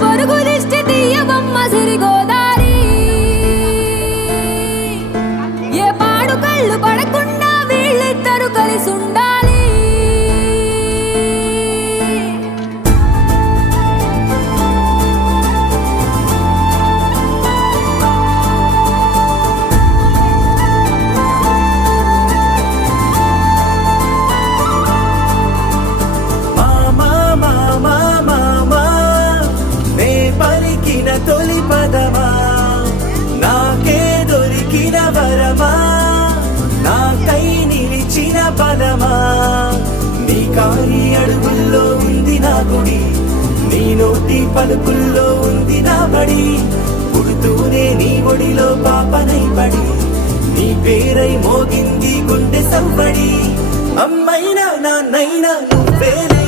పొరుగు దిష్టి తీయబొమ్మ సిరిగోదారి ఏ పాడు కళ్ళు పడకుండా వీళ్ళిద్దరు కలిసి ఉండాలి తొలి పదమా నాకే దొరికిన వరమా నాకై నిలిచిన పదమా నీ కారి అడుగుల్లో ఉంది నా గుడి నీ నోటి పలుకుల్లో ఉంది నా బడి పుడుతూనే నీ ఒడిలో పాపనై పడి నీ పేరై మోగింది గుండె సవ్వడి అమ్మైనా నాన్నైనా నువ్వేలే